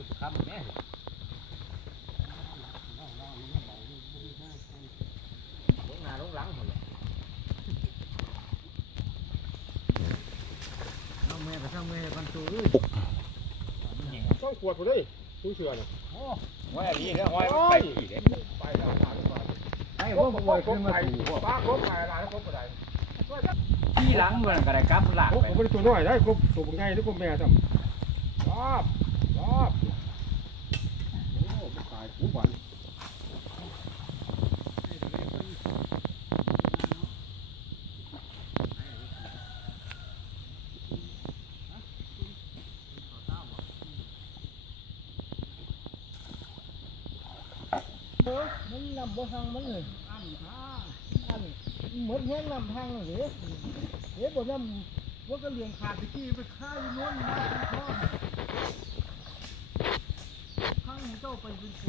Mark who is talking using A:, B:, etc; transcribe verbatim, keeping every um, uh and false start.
A: คำแม่ลงหน้าลงหลังหมดเลยน้องแม่ไปสร้างแม่บรรจุเลย
B: ต้องขวดไปเลยผู้เชื่อน่ะ
A: โอ้ห้อยนี้เนี่ยห้อยไปขี่เลยไปแล้วผ่านไปไอ้พวกป่วยขึ้นมาถูกป้าครบไปอะไรครบไปไหนที่หลังเหมือนกันเลยครับหลักไป
B: ผมเป็นตัวน้อยได้กบตัวใหญ่หรือกบแม่ทำรอบรอบโอ้ไม่ตายผู้หวาน
C: มันนำบ่ทางมันเลยอันอันหมดเงี้ยนำทางเลยเดี๋ยวเดี๋ยวบ่นำว่าก็เลี้ยงขาดไปที่ไปฆ่าอยู่โน่นนะพ่อข้างเจ้าไปเป็น